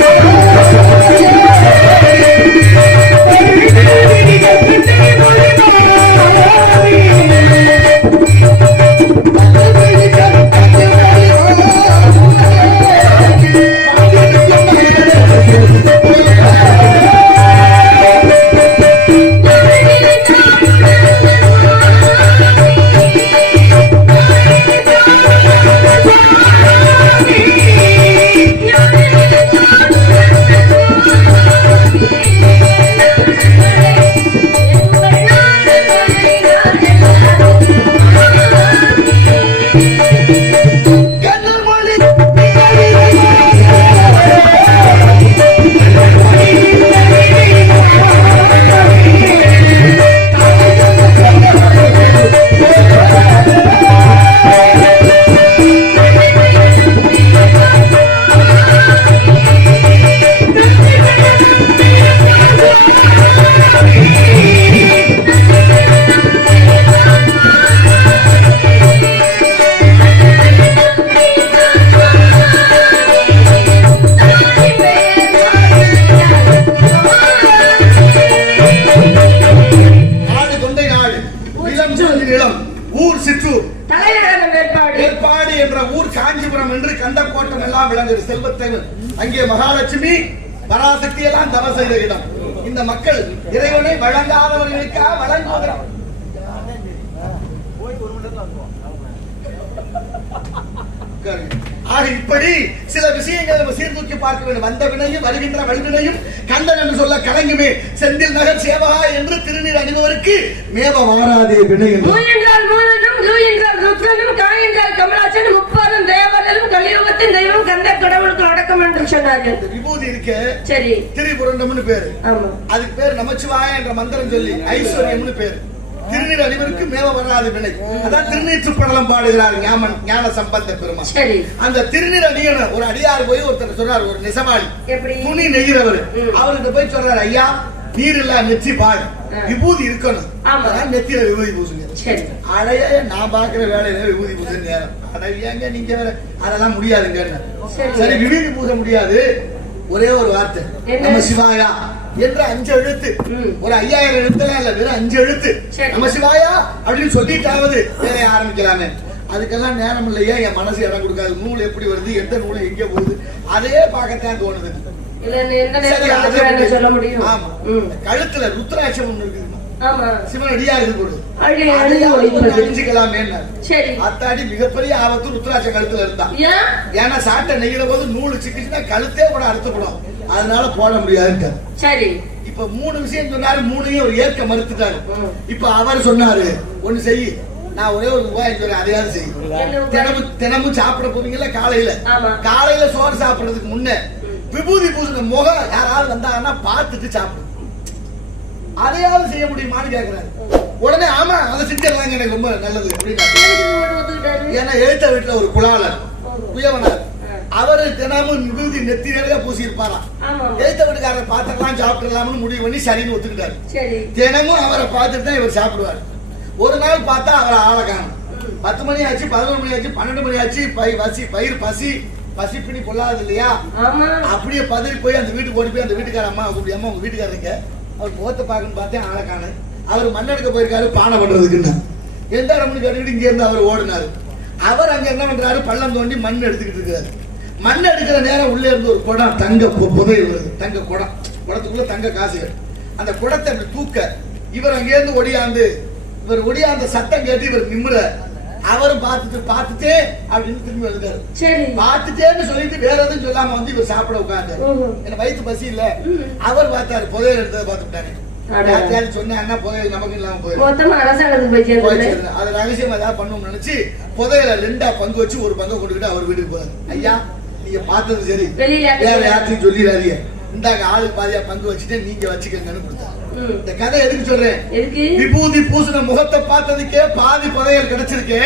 மொழி கண்ணல் வழங்காதவர்களுக்கா வழங்குவதற்கு இப்படி சில விஷயங்களை நம்ம சீர்தூக்கி பார்க்க வேண்டும். வந்த வினையும் வருகின்ற வல்வினையும் கந்தன் என்று சொல்ல கலங்குமே. செந்தில் நகர் சேவகா என்று திருநீர் அணிபவருக்கு மேவ மாறாதே வினை என்றால் மூலனும் என்றால் ருத்ரனும் கா என்றால் கமலாசனும் கலியுகத்தின் தெய்வம் கந்த கடவுளுக்கு அடக்கம் என்று சொன்னார்கள். விபூதி இருக்க சரி. திரிபுரண்டம்னு பேரு. ஆமா. அதுக்கு பேர் நமச்சிவாய என்ற மந்திரம் சொல்லி ஐஸ்வர்யம்னு பேரு. திருநீர் அணிவருக்கு மேவ வராது வினை. அதான் திருநீற்று படலம் பாடுகிறார் ஞாமன் ஞான சம்பந்த பெருமாள் சரி. அந்த திருநீர் அணியன ஒரு அடியார் போய் ஒருத்தர் சொல்றாரு ஒரு எப்படி? துணி நெய்கிறவர். அவர்கிட்ட போய் சொல்றாரு ஐயா நீர் இல்ல நெற்றி பாடு. விபூதி இருக்கணும். நெத்தியில விபூதி பூசுங்க. அடைய நான் பாக்குற வேலையில விபூதி பூச நேரம். அட ஏங்க நீங்க வேற? அதெல்லாம் முடியாதுங்க சரி. சரி விபூதி பூச முடியாது. ஒரே ஒரு வார்த்தை? நம்ம சிவாயா என்ற அஞ்சு எழுத்து. ஒரு ஐயாயிரம் எழுத்துல இல்ல வெறும் அஞ்சு எழுத்து. நம்ம சிவாயா அப்படின்னு சொல்லிட்டாவது வேலையை ஆரம்பிக்கலாமே. அதுக்கெல்லாம் நேரம் இல்லையா என் மனசு இடம் கொடுக்காது. நூல் எப்படி வருது எந்த நூல் எங்க போகுது? அதையே பார்க்கத்தான் தோணுது. கழுத்துல ருத்ராட்சம் ஒண்ணு இருக்குது. மிகப்பெரிய ஆபத்து ருத்ராட்ச கழுத்துல இருந்தா. ஏன்? ஏன்னா சாட்டை நெய்கிற போது நூல் சிக்கிச்சுன்னா கழுத்தே கூட அறுத்துப்படும் அதனால போட முடியாதுன்ட்டு சரி. இப்ப மூணு விஷயம் சொன்னாரு மூணையும் அவர் ஏற்க மறுத்துட்டாரு. இப்ப அவர் சொன்னாரு ஒண்ணு செய். நான் ஒரே ஒரு ரூபாய் சொல்றேன் அதையாவது செய். என்ன உபாயம்? தினமும் தினமும் சாப்பிட போவீங்கல்ல காலையில. காலையில சோறு சாப்பிடுறதுக்கு முன்ன. விபூதி பூசின முகம் யாராவது வந்தாங்கன்னா பார்த்துட்டு சாப்பிடும் அதையாவது செய்ய முடியுமான்னு கேக்குறாரு. உடனே ஆமா அதை செஞ்சிடலாங்க எனக்கு ரொம்ப நல்லது? ஏன்னா எழுத்த வீட்டுல ஒரு குலாளர் குயவனார் ஆ. அவரு தினமும் விபூதி நெத்தி நிறைய பூசி இருப்பாராம் எழுத்த வீட்டுக்காரர் பார்த்துக்கலாம் சாப்பிட்டுலாம்னு முடிவு பண்ணி சரின்னு ஒத்துக்கிட்டாரு. தினமும் அவரை பார்த்துட்டு தான் இவர் சாப்பிடுவார். ஒரு நாள் பார்த்தா அவரை ஆளை காணும். பத்து மணி ஆச்சு பதினொரு மணி ஆச்சு பன்னெண்டு மணி ஆச்சு பை வசி பயிர் பசி பசிப்பினி கொள்ளாது இல்லையா? ஆமா. அப்படியே பதறி போய் அந்த வீட்டுக்கு ஓடி போய் அந்த வீட்டுக்கார அம்மா கூப்பிடி அம்மா உங்க வீட்டுக்காரங்க அவர் முகத்தை பார்க்கணும்னு பார்த்தேன் ஆளை காணு அவர் மண்ணெடுக்க போயிருக்காரு பானை பண்றதுக்குன்னு. எந்த இடம்னு கேட்டுக்கிட்டு இங்க இருந்து அவர் ஓடினாரு. அவர் அங்க என்ன பண்றாரு? பள்ளம் தோண்டி மண் எடுத்துக்கிட்டு இருக்காரு. மண் எடுக்கிற நேரம் உள்ளே இருந்து ஒரு குடம் தங்க பு- புதையல் வருது. தங்க குடம். குடத்துக்குள்ள தங்க காசுகள். அந்த குடத்தை அப்படி தூக்க இவர் அங்கே இருந்து ஒடியாந்து இவர் ஒடியாந்த சத்தம் கேட்டு இவர் நிம்முற அவரும் பார்த்துட்டு பார்த்துட்டே அப்படின்னு திரும்பி வந்துட்டாரு சரி. பார்த்துட்டேன்னு சொல்லிட்டு வேற எதுவும் சொல்லாம வந்து இவர் சாப்பிட உட்கார்ந்து ஓஹோ. எனக்கு வயிற்று பசி இல்ல. அவர் பார்த்தாரு புதையல் எடுத்ததை பார்த்துட்டாரு. சொன்னாங்கன்னா புதையல் நமக்கு இல்லாம போயிடும். அது ரகசியம் ஏதாவது பண்ணுவோம்னு நினைச்சு புதையல ரெண்டா பங்கு வச்சு ஒரு பங்கை கொண்டுகிட்டு அவர் வீட்டுக்கு போறாரு. ஐயா நீங்க பார்த்தது சரி. வேற யார்ட்டையும் சொல்லிடாதீங்க. இந்தாங்க ஆளுக்கு பாதியா பங்கு வச்சுட்டு நீங்க வச்சுக்கங்கன்னு கொடுத்தாரு. இந்த கதை எதுக்கு சொல்றேன்? விபூதி பூசின முகத்தை பார்த்ததுக்கே பாதி புதையல் கிடைச்சிருக்கே.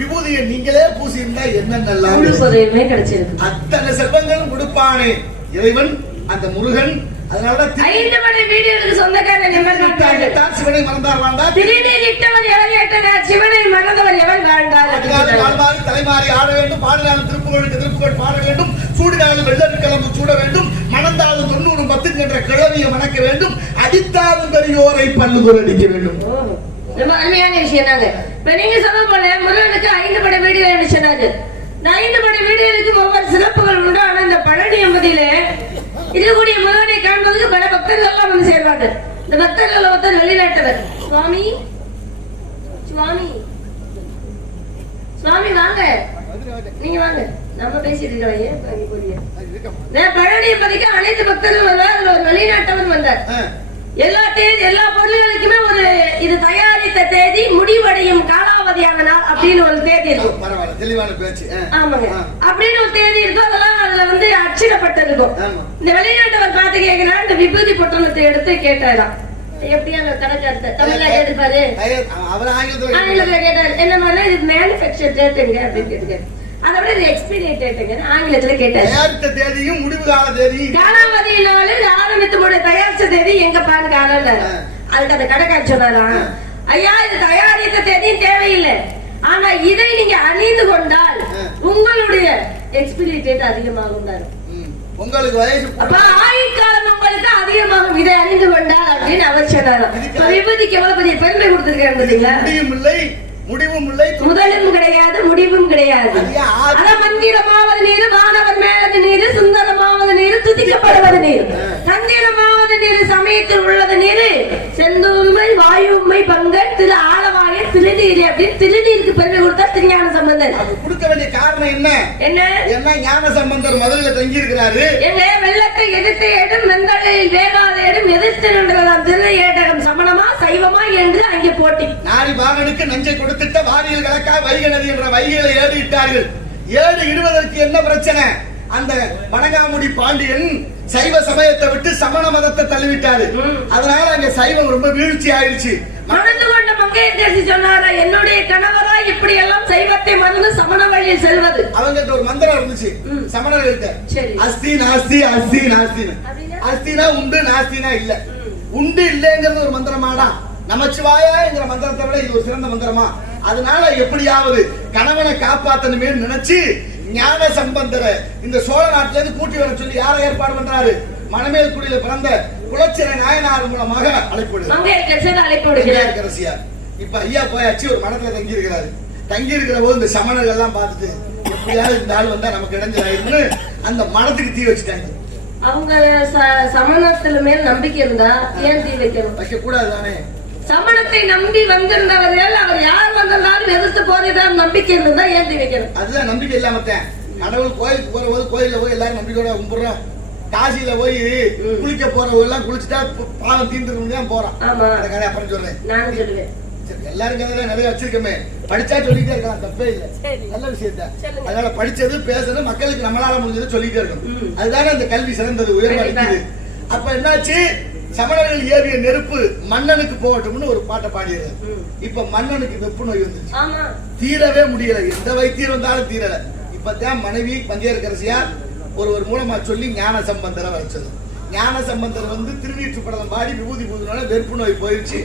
விபூதியை நீங்களே பூசி இருந்தா என்ன நல்லா கிடைச்சிருக்கு. அத்தனை செல்வங்களும் கொடுப்பானே இறைவன் அந்த முருகன் தலைமாறி ஆட வேண்டும் பாடினாலும் திருப்புகழுக்கு திருப்புகழ் பாட வேண்டும் சூடினாலும் வெள்ளரிக்கிழம்பு சூட வேண்டும் மணந்தாலும் தொண்ணூறு பத்து என்ற கிழவியை மணக்க வேண்டும் அடித்தாலும் பெரியோரை பல்லுகுர் அடிக்க வேண்டும் அருமையான விஷயம் தாங்க. இப்ப நீங்க சொன்ன போல முருகனுக்கு ஐந்து படை வீடுகள் சொன்னாரு இந்த ஐந்து படை வீடுகளுக்கு ஒவ்வொரு சிறப்புகள் உண்டு. ஆனா இந்த பழனி என்பதிலே இருக்கக்கூடிய முருகனை காண்பதற்கு பல பக்தர்கள் எல்லாம் வந்து சேர்வாங்க. இந்த பக்தர்கள் ஒருத்தர் வெளிநாட்டவர். சுவாமி? சுவாமி? சுவாமி வாங்க. நீங்க வாங்க. நம்ம பேசிட்டு இருக்கோம். பழனி என்பதுக்கு அனைத்து பக்தர்களும் வருவார். அதுல ஒரு வெளிநாட்டவர் வந்தார். எல்லா தேதி எல்லா பொருள்களுக்குமே ஒரு இது தயாரித்த தேதி முடிவடையும் காலாவதியான நாள் அப்படின்னு ஒரு தேதி இருக்கும். ஆமாங்க. அப்படின்னு ஒரு தேதி இருக்கும் அதெல்லாம் அதுல வந்து அச்சிடப்பட்டிருக்கும். இந்த வெளிநாட்டவர் பார்த்து கேட்கிறா இந்த விபூதி பொட்டணத்தை எடுத்து கேட்டாராம். எப்படியா அந்த அவர் ஆங்கிலத்தில் ஆங்கிலத்துல கேட்டாரு. என்ன மாதிரி இது மேனுபேக்சர் டேட்டுங்க அப்படின்னு கேட்டுக்காரு அதை விட இது எக்ஸ்பீரிய டேட்டுங்க ஆங்கிலத்துல தேதியும் முடிவு கால தேதியும் காலாவதி நாளில் ஆரம்பித்து தயாரிச்ச தேதி எங்க. அதுக்கு அந்த கடைக்கார சொன்னாராம் ஐயா இது தயாரித்த தேதியும் தேவையில்லை. ஆனா இதை நீங்க அணிந்து கொண்டால். உங்களுடைய எக்ஸ்பிரி டேட் அதிகமாகும் ம். உங்களுக்கு வயசு அப்ப ஆயுட்காலம் உங்களுக்கு அதிகமாகும். இதை அணிந்து கொண்டால் அப்படின்னு அவர் சொன்னாராம். விபூதிக்கு எவ்வளவு பெரிய பெருமை கொடுத்திருக்காரு பாத்தீங்களா? முடிவும் இல்லை முதலும் கிடையாது முடிவும் கிடையாது. மந்திரமாவது நீரு வானவர் மேலது நீரு சுந்தரமாவது நீரு துதிக்கப்படுவது நீரு. தந்திரமாவது நீரு சமயத்தில் உள்ளது நீரு. செந்தூமை வாயுமை பங்கன் திரு ஆளவாய திருநீர் அப்படின்னு திருநீருக்கு பெருமை கொடுத்தா திருஞான சம்பந்தன் கொடுக்க வேண்டிய காரணம் என்ன? என்ன? என்ன ஞான சம்பந்தர் முதல்ல தங்கி இருக்கிறாரு எங்க? வெள்ளத்தை எதிர்த்து ஏடும் வெந்தலையில் வேகாத ஏடும் எதிர்த்து நின்றதாம் திரு ஏடகம் சமணமா சைவமா என்று அங்கே போட்டி. நாரி பாகனுக்கு நஞ்சை கொடுத்துட்ட வாரியில் கலக்கா வைகை நதி என்ற வைகையில ஏடு இட்டார்கள். ஏடு இடுவதற்கு என்ன பிரச்சனை? அந்த வணங்காமுடி பாண்டியன் சைவ சமயத்தை விட்டு சமண மதத்தை தள்ளிவிட்டாரு. அதனால அங்க சைவம் ரொம்ப வீழ்ச்சி ஆயிடுச்சு மணந்து கொண்ட மங்கையை தேசி சொன்னாரா என்னுடைய கணவரா இப்படி எல்லாம் சைவத்தை மறந்து சமண வழியில் செல்வது. அவங்க ஒரு மந்திரம் இருந்துச்சு. சமணர்கள்ட்ட. அஸ்தி நாஸ்தி அஸ்தி நாஸ்தின்னு? அஸ்தினா? உண்டு நாஸ்தினா இல்ல. உண்டு இல்லைங்கிறது ஒரு மந்திரமாடா. நமச்சிவாயாங்கிற மந்திரத்தை விட இது ஒரு சிறந்த மந்திரமா? அதனால எப்படியாவது கணவனை காப்பாத்தணுமே நினைச்சு ஞான சம்பந்தரை இந்த சோழ நாட்டுல இருந்து கூட்டி வர சொல்லி யாரை ஏற்பாடு பண்றாரு? மணமேல்குடியில பிறந்த குலச்சிறை நாயனார் மூலமாக அழைப்பு அழைப்பு விடுகிறார். இப்ப ஐயா போயாச்சு ஒரு மடத்துல தங்கி இருக்கிறாரு தங்கி இருக்கிற போது இந்த சமணர்கள் எல்லாம் பார்த்துட்டு எப்படியாவது இந்த ஆள் வந்தா நமக்கு இடைஞ்சலாயிருன்னு அந்த மடத்துக்கு தீ வச்சுட்டாங்க. அவங்க சமணத்துல மேல் நம்பிக்கை இருந்தா ஏன் தீ வைக்கணும்? வைக்க கூடாது தானே சமணத்தை நம்பி வந்திருந்தவர்கள் அவர் யார் வந்திருந்தாலும் எதிர்த்து போதிதான் நம்பிக்கை இருந்தா ஏன் தீ வைக்கணும்? அதுதான் நம்பிக்கை இல்லாமத்தேன் கடவுள் கோயிலுக்கு போற போது கோயில்ல போய் எல்லாரும் நம்பிக்கையோட கும்பிடுறோம். காசியில போய். குளிக்க போறவங்க எல்லாம் குளிச்சுட்டா பாவம் தீர்ந்துருன்னு தான் போறான். அப்புறம் சொல்றேன். நானும் சொல்லுவேன். எல்லாரும் கதை நிறைய வச்சிருக்கோமே. படிச்சா சொல்லிட்டே இருக்கலாம் தப்பே இல்ல. நல்ல விஷயத்த. அதனால படிச்சது பேசணும் மக்களுக்கு நம்மளால முடிஞ்சது சொல்லிட்டே இருக்கணும். அதுதானே அந்த கல்வி சிறந்தது உயர்வா கண்டிப்பா. இருக்குது அப்ப என்னாச்சு? சமணர்கள் ஏவிய நெருப்பு மன்னனுக்கு போகட்டும்னு ஒரு பாட்டை பாடியது. இப்ப மன்னனுக்கு வெப்பு நோய் வந்துச்சு தீரவே முடியல. எந்த வைத்தியம் வந்தாலும் தீரல. இப்பதான் மனைவி பங்கேற்கரசியார் ஒருவர் மூலமா சொல்லி ஞான சம்பந்தரை வச்சது ஞான சம்பந்தர் வந்து திருநீற்று படம் பாடி விபூதி பூதினால வெறுப்பு நோய் மன்னர்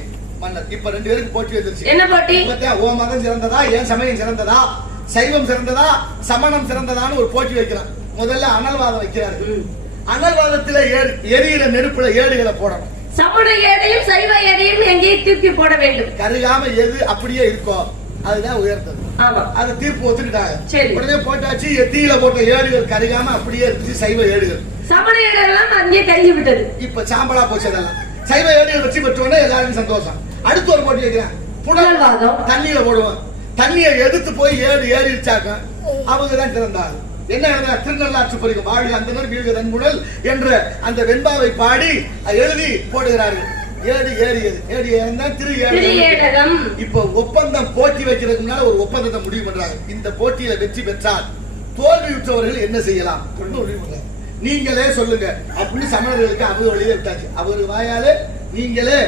இப்ப ரெண்டு பேருக்கு போட்டி வந்துருச்சு. என்ன போட்டி? ஓ மதம் சிறந்ததா என் சமயம் சிறந்ததா சைவம் சிறந்ததா சமணம் சிறந்ததான்னு ஒரு போட்டி வைக்கிறான். முதல்ல அனல்வாதம் வைக்கிறாரு. அனல்வாதத்துல எரியிற நெருப்புல ஏடுகளை போடணும். சமண ஏடையும் சைவ ஏடையும் எங்கேயும் தூக்கி போட வேண்டும். கருகாம எது அப்படியே இருக்கோ அதுதான் உயர்ந்தது. ஆமா. அதை தீர்ப்பு ஒத்துக்கிட்டாங்க. சரி. உடனே போட்டாச்சு எத்தியில போட்ட ஏடுகள் கருகாம அப்படியே இருந்துச்சு சைவ ஏடுகள். சமண ஏடெல்லாம் அங்கேயே கருகி விட்டது. இப்ப சாம்பலா போச்சு அதெல்லாம். சைவ ஏடுகள் வெற்றி பெற்றோடனே எல்லாருக்கும் சந்தோஷம். அடுத்து ஒரு போட்டி வைக்கிறேன். புனல்வாதம். தண்ணியில போடுவோம் தண்ணியை எதிர்த்து போய் ஏடு ஏறிச்சாக்க அவங்க தான் திறந்தாங்க என்ன எழுதுனா திருநள்ளாற்று பதிகம் வாழி அந்த வீழ்க தன்முடல் என்ற அந்த வெண்பாவை பாடி எழுதி போடுகிறார்கள். ஏடு ஏறியது. ஏடு ஏறினா திரு திரு ஏடு ஏடகம். இப்போ ஒப்பந்தம் போட்டி வைக்கிறதுக்கு முன்னால ஒரு ஒப்பந்தத்தை முடிவு பண்றாங்க இந்த போட்டியில வெற்றி பெற்றால் தோல்வியுற்றவர்கள் என்ன செய்யலாம்? முடிவு பண்றாங்க நீங்களே சொல்லுங்க. அப்படின்னு சமணர்களுக்கு அவர் வழியில விட்டாச்சு. அவர் வாயாலே நீங்களே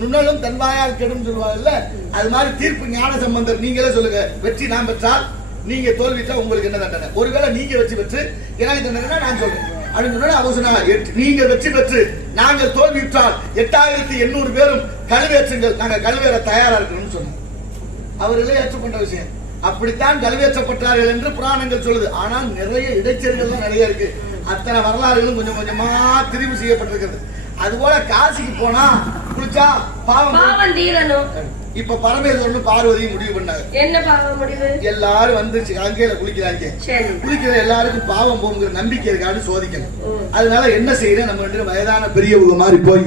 நுண்ணலும் தன்வாயால் கெடும் சொல்லுவாங்கல்ல அது மாதிரி தீர்ப்பு ஞான சம்பந்தர் நீங்களே சொல்லுங்க. வெற்றி நான் பெற்றால் நீங்க தோல்விட்டா உங்களுக்கு என்ன தண்டனை? ஒருவேளை நீங்க வெற்றி பெற்று எனக்கு தண்டனை நான் சொல்றேன். அப்படின்னு சொன்னா அவங்க சொன்னாங்க நீங்க வெற்றி பெற்று நாங்கள் தோல்வியுற்றால் எட்டாயிரத்தி எண்ணூறு பேரும் கழுவேற்றுங்கள். நாங்க கழுவேற தயாரா இருக்கணும்னு சொன்னாங்க அவர்களே ஏற்றுக்கொண்ட விஷயம். அப்படித்தான் கல்வியேற்றப்பட்டார்கள் என்று புராணங்கள் சொல்லுது. ஆனால் நிறைய இடைச்சல்கள்லாம் நிறைய இருக்கு. அத்தனை வரலாறுகளும் கொஞ்சம் கொஞ்சமா திரிவு செய்யப்பட்டிருக்கிறது. அதுபோல காசிக்கு போனா குளிச்சா பாவம். பாவம் தீரணும். இப்ப பரமேஸ்வரன் பார்வதியும் முடிவு பண்ணாங்க என்ன பாவம் முடிவு? எல்லாரும் வந்துருச்சு. கங்கையில குளிக்கிறாங்க. குளிக்கிற எல்லாருக்கும் பாவம் போகுங்கிற நம்பிக்கை இருக்கான்னு சோதிக்கணும். அதனால என்ன செய்யறேன் நம்ம ரெண்டு வயதான பெரியவங்க மாதிரி போய்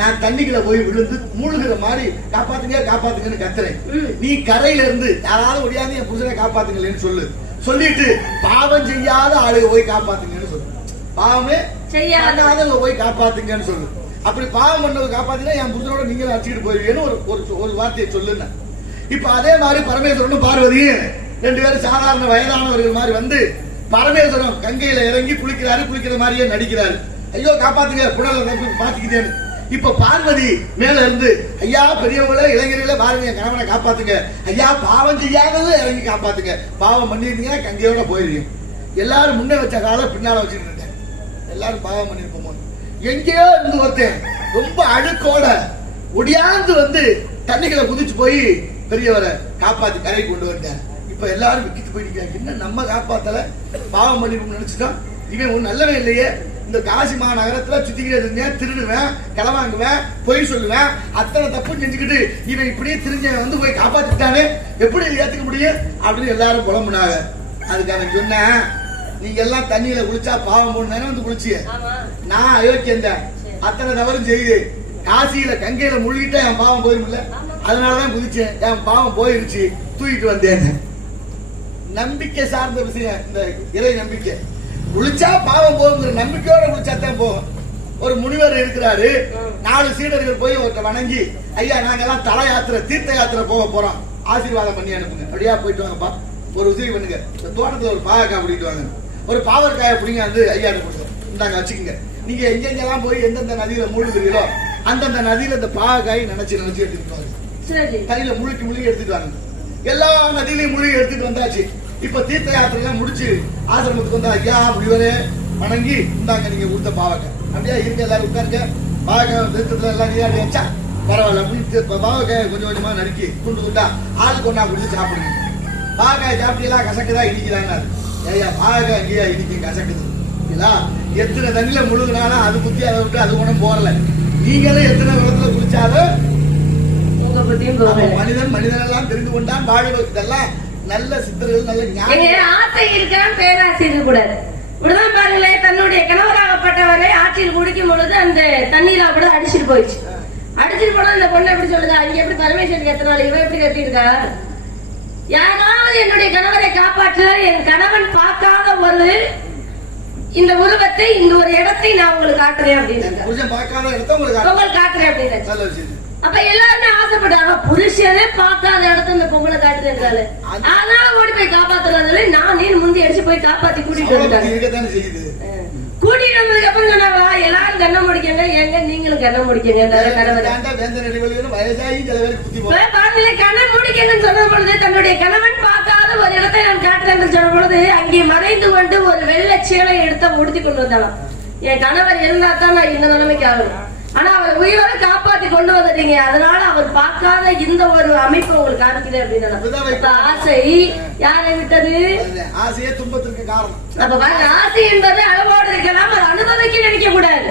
நான் தண்ணிக்குள்ள போய் விழுந்து மூழ்கிற மாதிரி காப்பாத்துங்க காப்பாத்துங்கன்னு கத்துறேன். நீ கரையில இருந்து யாராவது ஒடியாந்து என் புருஷனை காப்பாத்துங்களேன்னு சொல்லு. சொல்லிட்டு பாவம் செய்யாத ஆளுக போய் காப்பாத்துங்கன்னு சொல்லு. பாவமே செய்யாத. போய் காப்பாத்துங்கன்னு சொல்லு. அப்படி பாவம் பண்ணவங்க காப்பாத்தினா என் புருஷனோட நீங்களும் அடிச்சுட்டு போயிருவீங்கன்னு ஒரு ஒரு ஒரு வார்த்தையை சொல்லுன்னு இப்ப அதே மாதிரி பரமேஸ்வரனும் பார்வதியும் ரெண்டு பேரும் சாதாரண வயதானவர்கள் மாதிரி வந்து பரமேஸ்வரன் கங்கையில இறங்கி குளிக்கிறாரு குளிக்கிற மாதிரியே நடிக்கிறாரு. ஐயோ காப்பாத்துங்க புடலை பாத்துக்கிட்டேன்னு இப்ப பார்வதி மேல இருந்து ஐயா பெரியவங்கள இளைஞர்கள பாருங்க என் கணவனை காப்பாத்துங்க. ஐயா பாவம் செய்யாதது இறங்கி காப்பாத்துங்க. பாவம் பண்ணிருந்தீங்கன்னா கங்கையோட போயிருவீங்க. எல்லாரும் முன்னே வச்ச காலம் பின்னால வச்சுட்டு இருக்கேன் எல்லாரும் பாவம் பண்ணிருப்போம் எங்கேயோ இருந்து ஒருத்தன் ரொம்ப அழுக்கோட ஒடியாந்து வந்து தண்ணிகளை குதிச்சு போய் பெரியவரை காப்பாத்தி கரை கொண்டு வந்தார் இப்ப எல்லாரும் விக்கிட்டு போயிருக்காங்க என்ன நம்ம காப்பாத்தல? பாவம் பண்ணிருப்போம் நினைச்சிட்டோம் இவன் ஒன்றும் நல்லவே இல்லையே. இந்த காசி மாநகரத்துல சுத்திக்கிட்டே இருந்தேன். திருடுவேன் களவாங்குவேன் பொய் சொல்லுவேன். அத்தனை தப்பு செஞ்சுக்கிட்டு இவன் இப்படியே திரிஞ்சவன் வந்து போய் காப்பாத்திட்டானே. எப்படி ஏத்துக்க முடியும்? அப்படின்னு எல்லாரும் புலம்புனாங்க. அதுக்கு அவன் சொன்னேன் நீங்க எல்லாம் தண்ணியில குளிச்சா பாவம் தானே வந்து குளிச்சிய. நான் அயோக்கியம் தான் அத்தனை தவறும் செய்யுது காசியில கங்கையில முழுகிட்டா என் பாவம் போயிருமில்ல அதனாலதான் குதிச்சேன். என் பாவம் போயிருச்சு. தூக்கிட்டு வந்தேன். நம்பிக்கை சார்ந்த விஷயம் இந்த இறை நம்பிக்கை. குளிச்சா பாவம் போகுங்கிற நம்பிக்கையோட குளிச்சா தான் போகும். ஒரு முனிவர் இருக்கிறாரு. நாலு சீடர்கள் போய் ஒருத்த வணங்கி ஐயா நாங்க எல்லாம் தல யாத்திரை தீர்த்த யாத்திரை போக போறோம். ஆசீர்வாதம் பண்ணி அனுப்புங்க. அப்படியா போயிட்டு வாங்கப்பா. ஒரு உதவி பண்ணுங்க. இந்த தோட்டத்துல ஒரு பாவக்காய் பிடிக்கிட்டு வாங்க. ஒரு பாவற்காயை பிடிங்க வந்து ஐயா கொடுத்தோம் இந்தாங்க வச்சுக்கோங்க. நீங்க எங்கெங்கெல்லாம் போய் எந்தெந்த நதியில மூழ்குறீங்களோ அந்தந்த நதியில இந்த பாவக்காய் நினைச்சு நினைச்சு எடுத்துட்டு வாங்க சரி. தண்ணியில முழுக்கி முழுகி எடுத்துட்டு வாங்க. எல்லா நதியிலையும் முழுகி எடுத்துட்டு வந்தாச்சு. இப்ப தீர்த்த யாத்திரைலாம் முடிச்சு ஆசிரமத்துக்கு வந்தா ஐயா முனிவரே வணங்கி இந்தாங்க நீங்க கொடுத்த பாவக்காய் அப்படியா இருங்க எல்லாரும் உட்காருங்க. பாவக்காய் தீர்த்தத்துல எல்லாம் நீராடி வச்சா பரவாயில்ல அப்படின்னு தீர்த்த- பாவக்காயை கொஞ்சம் கொஞ்சமா நறுக்கி துண்டு துண்டா ஆளுக்கு ஒண்ணா கொடுத்து சாப்பிடுங்க. பாவக்காய் சாப்பிட்டீங்களா? கசக்குதா? இனிக்குதாங்க ஐயா பாவக்காய் இங்கேயா இனிக்கும் கசக்குது. இல்லா எத்தனை தண்ணியில முழுகினாலும் அது குத்தி அதை விட்டு அது ஒண்ணும் போறல நீங்களும் எத்தனை வெள்ளத்துல குளிச்சாலும் மனிதன் மனிதன் எல்லாம் தெரிந்து கொண்டான் வாழ்வு இதெல்லாம் நல்ல சித்தர்கள் நல்ல ஞானம் ஆசை இருக்கான் பேராசை இருக்க கூடாது இப்படிதான் பாருங்களேன் தன்னுடைய கணவராகப்பட்டவரை ஆற்றில் குடிக்கும் பொழுது அந்த தண்ணீர் கூட அடிச்சிட்டு போயிடுச்சு. அடிச்சிட்டு போனா இந்த பொண்ணு எப்படி சொல்லுது? அங்க எப்படி பரமேஸ்வரன் கத்துனால இவன் எப்படி கத்திருக்கா யாராவது என்னுடைய கணவரை காப்பாற்ற என் கணவன் பார்க்காத ஒரு இந்த உருவத்தை இந்த ஒரு இடத்தை நான் உங்களுக்கு காட்டுறேன் அப்படின்னு உங்களுக்கு காட்டு. உங்களுக்கு காட்டுறேன். அப்படின்னு அப்ப எல்லாருமே ஆசைப்பட்டாங்க புருஷனே பார்க்காத இடத்த இந்த பொங்கலை காட்டுறேன்றாரு அதனால ஓடி போய் காப்பாத்துறதுல நான் நீர் முந்தி அடிச்சு போய் காப்பாத்தி கூட்டிட்டு வந்துட்டாங்க. கூட்டிட்டு வந்ததுக்கு அப்புறம் சொன்னாங்களா? எல்லாரும் கண்ணம் முடிக்கங்க எங்க நீங்களும் கண்ணம் முடிக்கங்க கண்ணன் முடிக்கங்கன்னு சொன்ன பொழுது தன்னுடைய கணவன் பார்க்காத ஒரு இடத்தை நான் காட்டுறேன் சொன்ன பொழுது அங்கே மறைந்து கொண்டு ஒரு வெள்ளை சேலை எடுத்து முடித்து கொண்டு வந்தாலாம் என் கணவர் இருந்தா தான் நான் இந்த நிலைமைக்கு ஆகணும். ஆனா அவர் உயிரோட காப்பாத்தி கொண்டு வந்துட்டீங்க. அதனால அவர் பார்க்காத இந்த ஒரு அமைப்பு உங்களுக்கு காமிக்கிறேன் அப்படின்னு. ஆசை. யாரை விட்டது. ஆசையே துன்பத்திற்கு காரணம். அப்ப பாருங்க ஆசை என்பது அளவோடு இருக்கலாம் அது அனுபவிக்க நினைக்க கூடாது.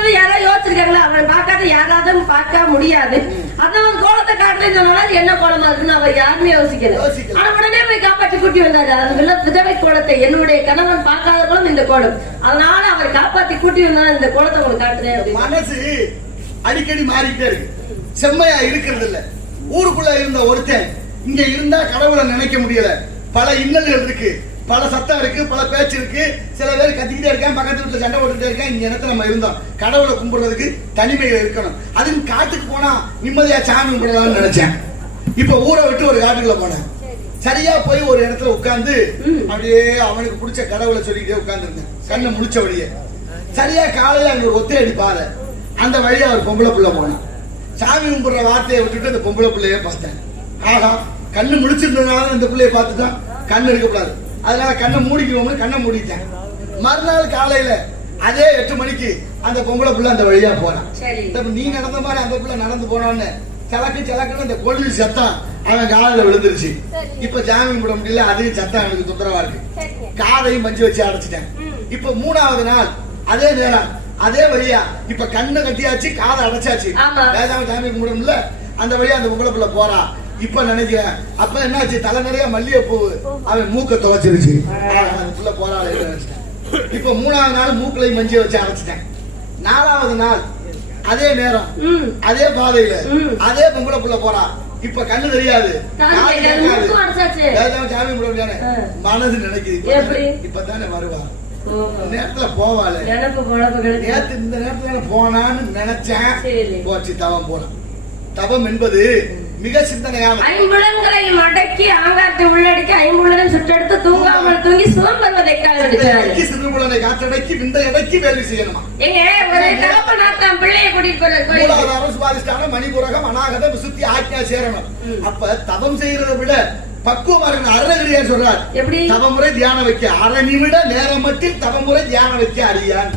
பார்க்காதது யாராவது யோசிச்சிருக்காங்களா? அவன் பார்க்காத யாராவது பார்க்க முடியாது. அதான் அவன் கோலத்தை காட்டுறேன்னு சொன்னாலும் என்ன கோலமா இருக்குன்னு அவர் யாருமே யோசிக்கல. ஆனா உடனே போய் காப்பாற்றி கூட்டி வந்தாரு. அது வில்ல விதவை கோலத்தை என்னுடைய கணவன் பார்க்காத கோலம் இந்த கோலம். அதனால அவர் காப்பாத்தி கூட்டி வந்தாலும் இந்த கோலத்தை உங்களுக்கு காட்டுறேன் மனசு அடிக்கடி மாறிக்கிட்டே இருக்கு. செம்மையா இருக்கிறது இல்ல. ஊருக்குள்ள இருந்த ஒருத்தன் இங்க இருந்தா கடவுளை நினைக்க முடியல. பல இன்னல்கள் இருக்கு. பல சத்தம் இருக்கு பல பேச்சு இருக்கு. சில பேர் கத்திக்கிட்டே இருக்கேன் பக்கத்து வீட்டுல சண்டை போட்டுட்டே இருக்கேன். இந்த இடத்துல நம்ம இருந்தோம். கடவுளை கும்பிடுறதுக்கு தனிமையில இருக்கணும் அதுவும் காட்டுக்கு போனா நிம்மதியா சாமி கும்பிடலாம்னு நினைச்சேன். இப்ப ஊரை விட்டு ஒரு காட்டுக்குள்ள போனேன். சரியா போய் ஒரு இடத்துல உட்கார்ந்து ம். அப்படியே அவனுக்கு பிடிச்ச கடவுளை சொல்லிக்கிட்டே உட்கார்ந்துருந்தேன். கண்ணை முடிச்ச வழியே. சரியா காலையில அங்க ஒரு ஒத்தையடி அந்த வழியா ஒரு பொம்பளை புள்ள போனான். சாமி கும்பிடுற வார்த்தையை விட்டுட்டு அந்த பொம்பளை பிள்ளைய பார்த்தேன். ஆஹா கண்ணு முழிச்சிருந்ததுனால இந்த பிள்ளைய பார்த்துட்டான். கண்ணு இருக்கக்கூடாது அதனால கண்ணை மூடிக்குவோம்னு கண்ணை மூடிட்டேன். மறுநாள் காலையில அதே எட்டு மணிக்கு அந்த பொம்பளை புள்ள அந்த வழியா போறான் நீ நடந்த மாதிரி அந்த புள்ள நடந்து போனோன்னு சலக்கு சலக்குன்னு அந்த கொள்ளு சத்தம் அவன் காதுல விழுந்துருச்சு. இப்ப ஜாமீன் போட முடியல அதுக்கு சத்தம் எனக்கு தொந்தரவா இருக்கு. காதையும் பஞ்சு வச்சு அடைச்சிட்டேன். இப்ப மூணாவது நாள் அதே நேரம் அதே வழியா இப்ப கண்ணு கட்டியாச்சு காதை அடைச்சாச்சு. ஆமா. வேதாம சாமி கும்பிடும்ல அந்த வழியா அந்த பொம்பளை புள்ள போறா. இப்ப நினைக்கிறேன் அப்ப என்னாச்சு? தலை நிறைய மல்லிகை பூ அவன் மூக்க துவைச்சிருச்சு அந்த புள்ள போறாள் இப்ப மூணாவது நாள் மூக்களையும் மஞ்சி வச்சு அடைச்சிட்டேன் நாலாவது நாள் அதே நேரம் அதே பாதையில. அதே பொம்பளை புள்ள போறா. இப்ப கண்ணு தெரியாது. சாமி கும்பிடுவானே ஆ. மனது நினைக்குது. இப்பதானே வருவா. நேரத்துல போவாளே. நேத்து இந்த நேரத்துல போனான்னு நினைச்சேன். போச்சு தவம் போனான் தவம் என்பது மிக சிந்தனையான ஐம்புலன்களை மடக்கி ஆங்காரத்தை உள்ளடக்கி ஐம்புலனும் சுற்றெடுத்து தூங்காமல் தூங்கி வருவதை சிந்தையடக்கி சிறுபுலனை காற்றடக்கி விந்தை அடக்கி வேலை செய்யணுமா? எங்க ஒரு தகப்பனார் தான் பிள்ளைய கூட்டிட்டு மூலாதாரம் மணிபுரகம் அநாகதம் விசுத்தி ஆக்ஞா சேரணம். அப்ப தவம் செய்யறதை விட பக்குவமா இருக்கணும் அறகிரியார் சொல்றார். எப்படி? தவமுறை தியானம் வைக்க அரை நிமிட நேரம் மட்டும் தவமுறை தியானம் வைக்க அறியான்.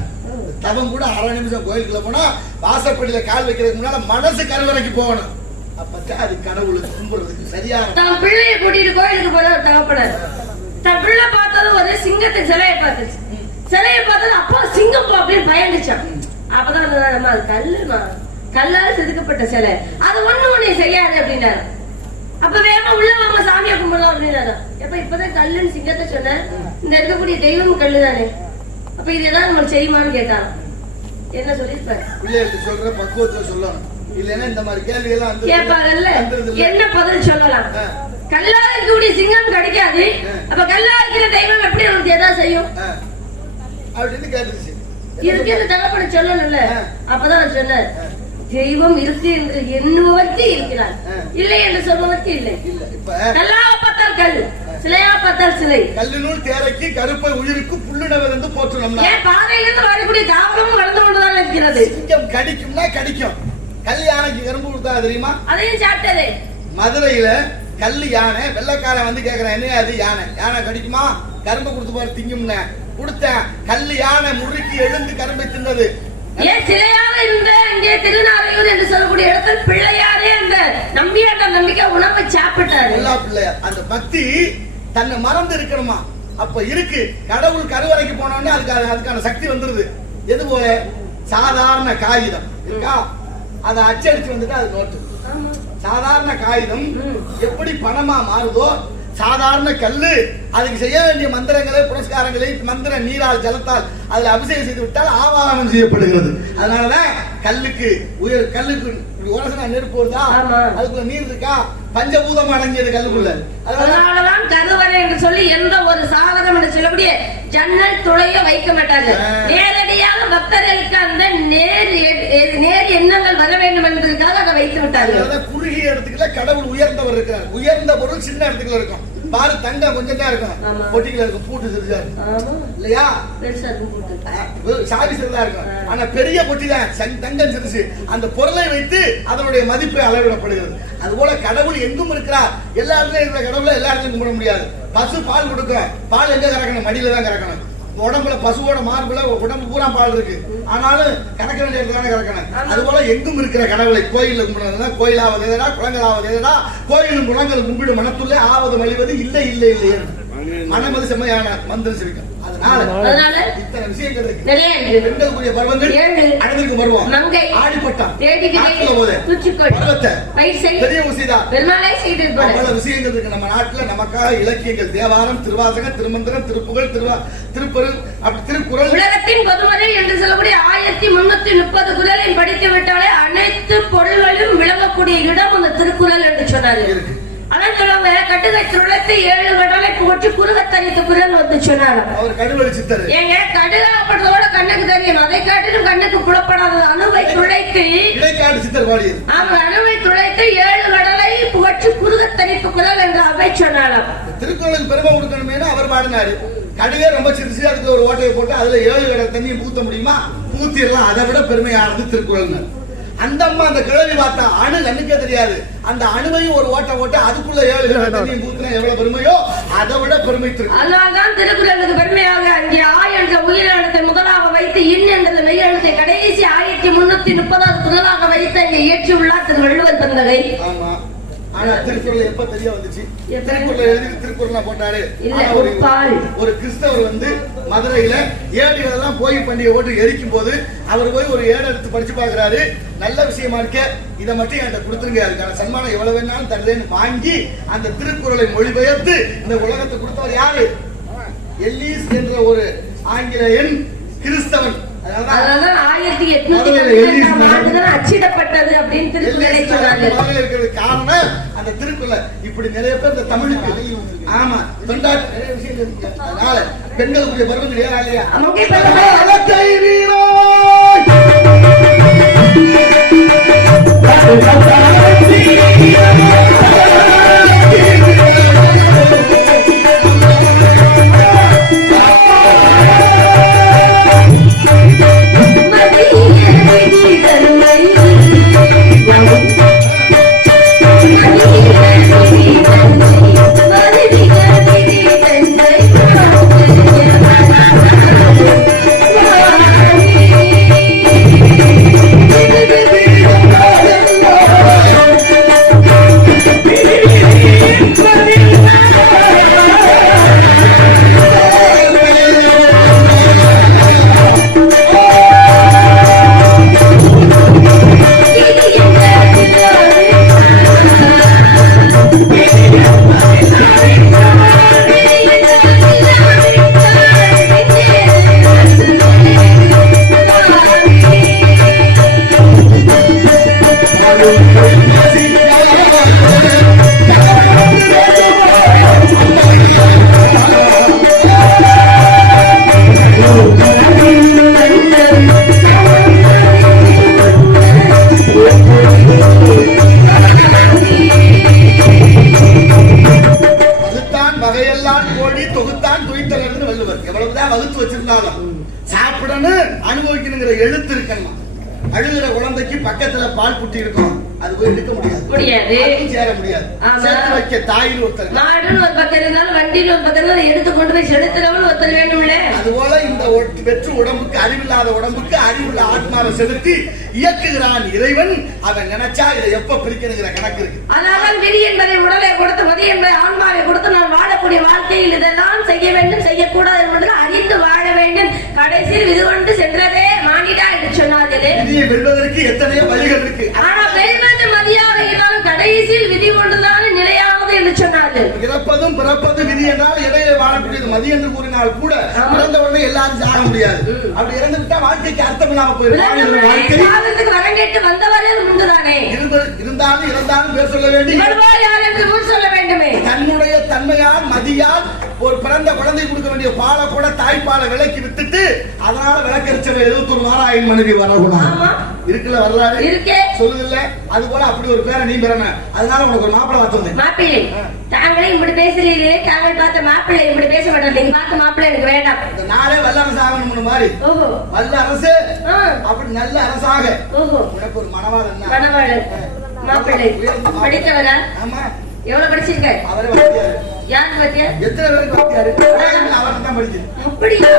தவம் கூட அரை நிமிஷம் கோயிலுக்குள்ள போனா வாசப்படியில கால் வைக்கிறதுக்கு முன்னால மனசு கருவறைக்கு போகணும். அப்பதான் அது கடவுளுக்கு கும்பிடுறதுக்கு சரியான தான் பிள்ளைய கூட்டிட்டு கோயிலுக்கு போற ஒரு தகப்பனார். தன் பிள்ளை பார்த்தது ஒரு சிங்கத்தை சிலையை பார்த்துச்சு. சிலையை பார்த்தது அப்பா சிங்கம் அப்படின்னு பயந்துச்சான். அப்பதான் சொன்னாரு, அம்மா, அது கல்லுமா? கல்லால் செதுக்கப்பட்ட சிலை. அது ஒண்ணு ஒண்ணு செய்யாது அப்படின்னாரு. அப்ப வேகமா உள்ள வாங்க சாமியை கும்பிடலாம் அப்படின்னாரு. எப்ப இப்பதான் கல்லுன்னு சிங்கத்தை சொன்னேன் இந்த இருக்கக்கூடிய தெய்வம் கல்லு தானே அப்ப இது ஏதாவது நம்மளுக்கு செய்யுமான்னு கேட்டான் என்ன பிள்ளைகளுக்கு சொல்ற பக்குவத்துல சொல்லணும். இல்லைன்னா இந்த மாதிரி கேள்வி எல்லாம்? என்ன பதில் சொல்லலாம். கல்லா இருக்கக்கூடிய சிங்கம் கிடைக்காது. அப்ப கல்லா இருக்கிற தெய்வம் எப்படி நமக்கு எதாவது செய்யும். அப்படின்னு கேட்டுச்சு. இருக்கிற தகப்பன சொல்லணும்ல. அப்பதான் ஆ. தெய்வம் இருக்கு என்று எண்ணுவதற்கு இருக்கிறார். இல்லை என்று சொல்வதற்கு இல்லை. கல்லா பார்த்தால் கல். சிலையா பார்த்தால் சிலை. கல்லினுள் தேரைக்கு கருப்பை உயிருக்கு புல்லுணவர் என்று போற்றணும்னா ஏன் பாதையிலிருந்து வரக்கூடிய தாவரமும் வளர்ந்து கொண்டுதான் இருக்கிறது. சிங்கம் கடிக்கும்னா கடிக்கும். கல் யானைக்கு கரும்பு கொடுத்தா தெரியுமா? அதையும் சாப்பிட்டது. மதுரையில கல்லு யானை வெள்ளைக்காரன் வந்து கேக்குறான் என்ன அது யானை? யானை கடிக்குமா? கரும்பு கொடுத்து போற திங்கும்னு. கொடுத்தேன். கல்லு யானை முறுக்கி எழுந்து கரும்பை தின்னது. ஏன் சிலையாக இருந்த இங்கே திருநாரையூர் என்று சொல்லக்கூடிய இடத்தில் பிள்ளையாரே அந்த நம்பியாட்ட நம்பிக்கை உணவை சாப்பிட்டாரு. எல்லா பிள்ளையார். அந்த பக்தி தன்னை மறந்து இருக்கணுமா? அப்ப இருக்கு. கடவுள் கருவறைக்கு போனோடனே அதுக்கு அதுக்கான சக்தி வந்துருது. எது போல? சாதாரண காகிதம். இருக்கா? அதை அச்சடிச்சு வந்துட்டு அது நோட்டு. சாதாரண காகிதம். எப்படி பணமா மாறுதோ சாதாரண கல்லு அதுக்கு செய்ய வேண்டிய மந்திரங்களை புரஸ்காரங்களை மந்திர நீரால் ஜலத்தால் அதுல அபிஷேகம் செய்து விட்டால் ஆவாகனம் செய்யப்படுகிறது அதனாலதான் கல்லுக்கு உயர் கல்லுக்கு உரசனா நெருப்பு வருதா. அதுக்குள்ள நீர் இருக்கா பஞ்சபூதம் அடங்கியது கல்லுக்குள்ள அதனால அதனாலதான் கருவறை என்று சொல்லி எந்த ஒரு சாதனம் என்று சொல்லக்கூடிய ஜன்னல் துளைய வைக்க மாட்டாங்க. நேரடியாக பக்தர்களுக்கு அந்த நேர் நேர் எண்ணங்கள் வர வேண்டும் என்பதற்காக அதை வைத்து விட்டார்கள். குறுகிய இடத்துக்குள்ள கடவுள் உயர்ந்தவர் இருக்கிறார் உயர்ந்த பொருள் சின்ன இடத்துக்குள்ள இருக்கும். பாரு தங்கம் கொஞ்சம் தான் இருக்கும். ஆமா. பொட்டிக்குள்ள இருக்கும். பூட்டு சிறிதா இல்லையா? சாவி சிறிதா இருக்கும். ஆனா பெரிய பொட்டி தான். சங்- தங்கம் சிறுசு அந்த பொருளை வைத்து அதனுடைய மதிப்பு அளவிடப்படுகிறது. அதுபோல கடவுள் எங்கும் இருக்கிறார். எல்லா இடத்துலயும் இருக்கிற கடவுளை எல்லா இடத்துலயும் கும்பிட முடியாது. பசு பால் கொடுக்கும். பால் எங்க கறக்கணும்? மடியில தான் கறக்கணும். உடம்புல பசுவோட மார்புல உடம்பு பூரா பால் இருக்கு. ஆனாலும் கறக்க வேண்டிய இடத்துல தானே கறக்கணும். ஆமா. அதுபோல எங்கும் இருக்கிற கடவுளை கோயில்ல கும்பிடுறதுனா கோயிலாவது எதனா குளங்களாவது எதனா கோயிலும் குளங்கள் கும்பிடும் மனத்துள்ளே ஆவது மலிவது இல்லை இல்லை இல்லை மனமது செம்மையான மந்திரம் சிரிக்கும் அதனால நிறைய இருக்கு வருவோம். மங்கை. ஆடிப்பட்டம். விஷயங்கள் இருக்கு. நம்ம நாட்டுல நமக்காக இலக்கியங்கள். தேவாரம் திருவாசகம் திருமந்திரம் திருப்புகழ் திருவா திருப்பொருள் அப்படி திருக்குறள். உலகத்தின் பொதுமறை என்று சொல்லக்கூடிய ஆயிரத்தி முன்னூத்தி முப்பது குரலை படித்து விட்டாலே அனைத்து பொருள்களும் விளங்கக்கூடிய இடம் அந்த திருக்குறள் என்று சொன்னாரு. இருக்கு. சொல்லுவாங்க கட்டுகை துளைத்து ஏழு கடலை புகற்றி குறுக தனித்த குரல் வந்து சித்தர். ஏங்க கடுகாப்பட்டதோட கண்ணுக்கு தெரியும். அதை காட்டிலும் கண்ணுக்கு புலப்படாத அணுவை துளைத்து அவங்க அணுவை துளைத்து ஏழு கடலை புகற்றி குறுக தனிப்பு குரல் என்று அவை சொன்னாலாம் திருக்குறளுக்கு பெருமை கொடுக்கணுமேனு அவர் பாடினாரு. கடுவே ரொம்ப சிறுசு அதுக்கு ஒரு ஓட்டையை போட்டு அதுல ஏழு கடை தண்ணியை பூத்த முடியுமா? பூத்திடலாம் அதை விட பெருமையானது திருக்குறள் அந்த அம்மா அந்த கிழவி பார்த்தா அணு கண்ணுக்கே தெரியாது. அந்த அணுவையும் ஒரு ஓட்ட ஓட்ட அதுக்குள்ள ஏழு தண்ணி ஊத்துனா எவ்வளவு பெருமையோ? அதை விட பெருமை அதனால்தான் திருக்குறளுக்கு பெருமையாக அங்கே ஆ என்ற உயிரெழுத்தை முதலாக வைத்து இன் என்றது மெய்யெழுத்தை கடைசி ஆயிரத்தி முன்னூத்தி முப்பதாவது முதலாக வைத்து இங்கே இயற்றியுள்ளார் திரு வள்ளுவர் பிறந்தகை. ஆமா. ஆனா திருக்குறள் எப்ப தெரிய வந்துச்சு? திருக்குறள் எழுதி திருக்குறள் போட்டாரு. ஒரு கிறிஸ்தவர் வந்து மதுரையில ஏடுகள் எல்லாம் போய் பண்டிகை ஓட்டு எரிக்கும் போது அவர் போய் ஒரு ஏடு எடுத்து படிச்சு பாக்குறாரு நல்ல விஷயமா இருக்க இதை மட்டும் என்கிட்ட கொடுத்துருங்க. அதுக்கான சன்மானம் எவ்வளவு வேணாலும் தருதேன்னு வாங்கி அந்த திருக்குறளை மொழிபெயர்த்து இந்த உலகத்தை கொடுத்தவர் யாரு? எல்லீஸ் என்ற ஒரு ஆங்கிலேயன் கிறிஸ்தவன். அதனாலதான் ஆயிரத்தி எட்நூத்தி அச்சிடப்பட்டது அப்படின்னு முதல்ல இருக்கிறது காரணம் அந்த திருக்குறள். இப்படி நிறைய பேர் இந்த தமிழுக்கு ஆமா. தொண்டாட்டு அதனால பெண்களுக்குரிய பருவம் இல்லையா வகையெல்லாம் கோடி தொகுத்தான் துய்த்தலன்னு வள்ளுவர். எவ்வளவுதான் வகுத்து வச்சிருந்தாலும் சாப்பிடணும் அனுபவிக்கணுங்கிற எழுத்து இருக்கணும். அழுகிற குழந்தைக்கு பக்கத்துல பால் புட்டி இருக்கும் அது போய் எடுக்க முடியாது. முடியாது. சேர முடியாது. சேர்த்து வைக்க தாயின் ஒருத்தர். மாடுன்னு ஒரு பக்கம் இருந்தாலும் வண்டின்னு ஒரு பக்கம் இருந்தாலும் எடுத்து கொண்டு போய் செலுத்துறவன் ஒருத்தர் வேணும்ல அதுபோல இந்த வெற்று உடம்புக்கு அறிவில்லாத உடம்புக்கு அறிவுள்ள ஆத்மாவை செலுத்தி இயக்குகிறான் இறைவன். அவன் நினைச்சா இதை எப்ப பிரிக்கணுங்கிற கணக்கு இருக்கு. அதனால்தான் விதி என்பதை உடலை கொடுத்து மதி என்பதை ஆன்மாவை கொடுத்து நான் வாழக்கூடிய வாழ்க்கையில் இதெல்லாம் செய்ய வேண்டும் செய்யக்கூடாது என்பதில் அறிந்து வாழ வேண்டும். கடைசியில் இது கொண்டு சென்றதே மானிடா என்று சொன்னார்களே விதியை வெல்வதற்கு எத்தனையோ வழிகள் இருக்கு. ஆனா வெல்வது மதியாக இருந்தாலும் கடைசியில் விதி கொண்டுதான் நிலையானது என்று சொன்னார்கள். இறப்பதும் பிறப்பதும் விதி என்றால் இடையில வாழக்கூடியது மதி என்று கூறினால் கூட. பிறந்த உடனே எல்லாரும் சாக முடியாது. அப்படி இறந்து விட்டா வாழ்க்கைக்கு அர்த்தம் இல்லாம போயிடும். வரங்கேட்டு வந்தவரே இருந்து- இருந்தாலும் இறந்தாலும் பேர் சொல்ல வேண்டி இவள்வார் யார் என்று சொல்ல வேண்டுமே? தன்னுடைய தன்மையால் மதியால் ஒரு பிறந்த குழந்தை கொடுக்க வேண்டிய பாலை கூட தாய்ப்பாலை விலைக்கு வித்துட்டு அதனால விளக்கரிச்சவ எழுபத்தி ஒரு நாராயண் மனைவி வரக்கூடாது. இருக்குல்ல வரலாறு? இருக்கே. சொல்லுதில்ல? அது போல அப்படி ஒரு பேரை நீ பெறணும். அதனால உனக்கு ஒரு மாப்பிளை பார்த்து வந்தேன். மாப்பிள்ளை தாங்களே இப்படி பேசுறீங்களே தாங்கள் பார்த்த மாப்பிள்ளை இப்படி பேச மாட்டோம் நீங்க பார்த்த மாப்பிள்ளை எனக்கு வேண்டாம். நாளே வல்ல அரசு ஆகணும் மாதிரி. ஓஹோ. வல்ல அரசு அப்படி நல்ல அரசாக. ஓஹோ. உனக்கு ஒரு மனவாளன் தான். மணவாளன். மாப்பிள்ளை. படித்தவரா? ஆமா. எவ்வளவு படிச்சிருக்க? அவரே யாருக்கு பத்தியா எத்தனை பேருக்கு வாத்தியாரு அவரை தான் படிச்சது? அப்படியா?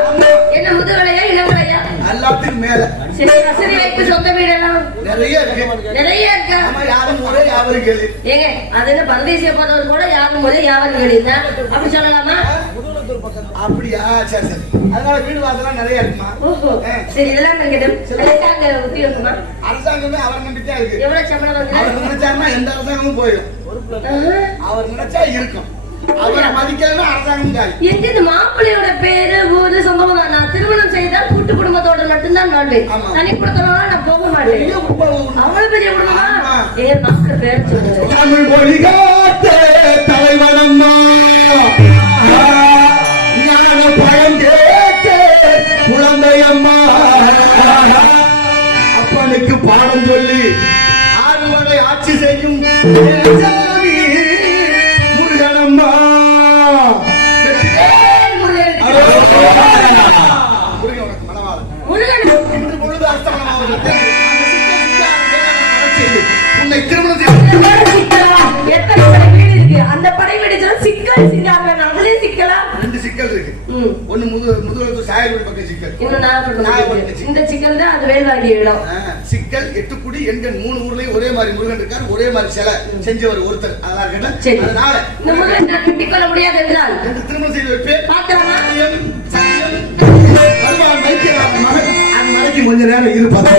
என்ன முதுகலையா இளங்கலையா? எல்லாத்துக்கும் மேல. சரி வசதி வாய்ப்பு சொந்த வீடெல்லாம்? நிறைய இருக்கு. நிறைய இருக்கா? ஆமா யாரும் ஒரே யாவரும் கேள்வி ஏங்க அது என்ன பரதேசிய போனவர் கூட யாரும் போதே யாரும் கேட்டீங்க அப்படி சொல்லலாமா? அப்படியா? சரி சரி. அதனால வீடு வாசலாம் நிறைய இருக்குமா? சரி இதெல்லாம் அரசாங்க உத்தியோகமா அரசாங்கமே அவர் நம்பிக்கையா இருக்கு. எவ்வளவு சம்பளம் அவர் நினைச்சாருன்னா எந்த அரசாங்கமும் போயிடும். அவர் நினைச்சா இருக்கும். அவரை மதிக்கலன்னா அரசாங்கம் காலி. எங்க இந்த மாப்பிள்ளையோட பேரு ஊரு சொந்தமா நான் திருமணம் செய்தால் கூட்டு குடும்பத்தோட மட்டும்தான் வாழ்வேன். தனி குடும்பத்தோட நான் போக மாட்டேன். அவ்வளவு பெரிய குடும்பமா. என் மாப்பிள்ளை பேர் சொல்லுங்க. தமிழ் மொழி காத்த தலைவனம்மா ஞான பழம் கேட்ட குழந்தையம்மா அப்பனுக்கு பாடம் சொல்லி ஆறுவடை ஆட்சி செய்யும். ஒண்ணு முது முதுகுளத்தூர் சாயல்குடி பக்கம் சிக்கல். இன்னும் நாகப்பட்டினம். இந்த சிக்கல் தான் அது வேல்வாண்டி இடம். சிக்கல் எட்டுக்குடி எண்கண் மூணு ஊர்லயும் ஒரே மாதிரி முருகன் இருக்காரு ஒரே மாதிரி சிலை செஞ்சவர் ஒருத்தர். சரி. இருக்கட்டும் அதனால இந்த முருகன் நான் கட்டிக் கொள்ள முடியாது என்றால்? திருமணம் செய்து வைப்பேன். வைத்தியநாதன் மகன் அந்த மலைக்கு கொஞ்ச நேரம் இருப்பதை.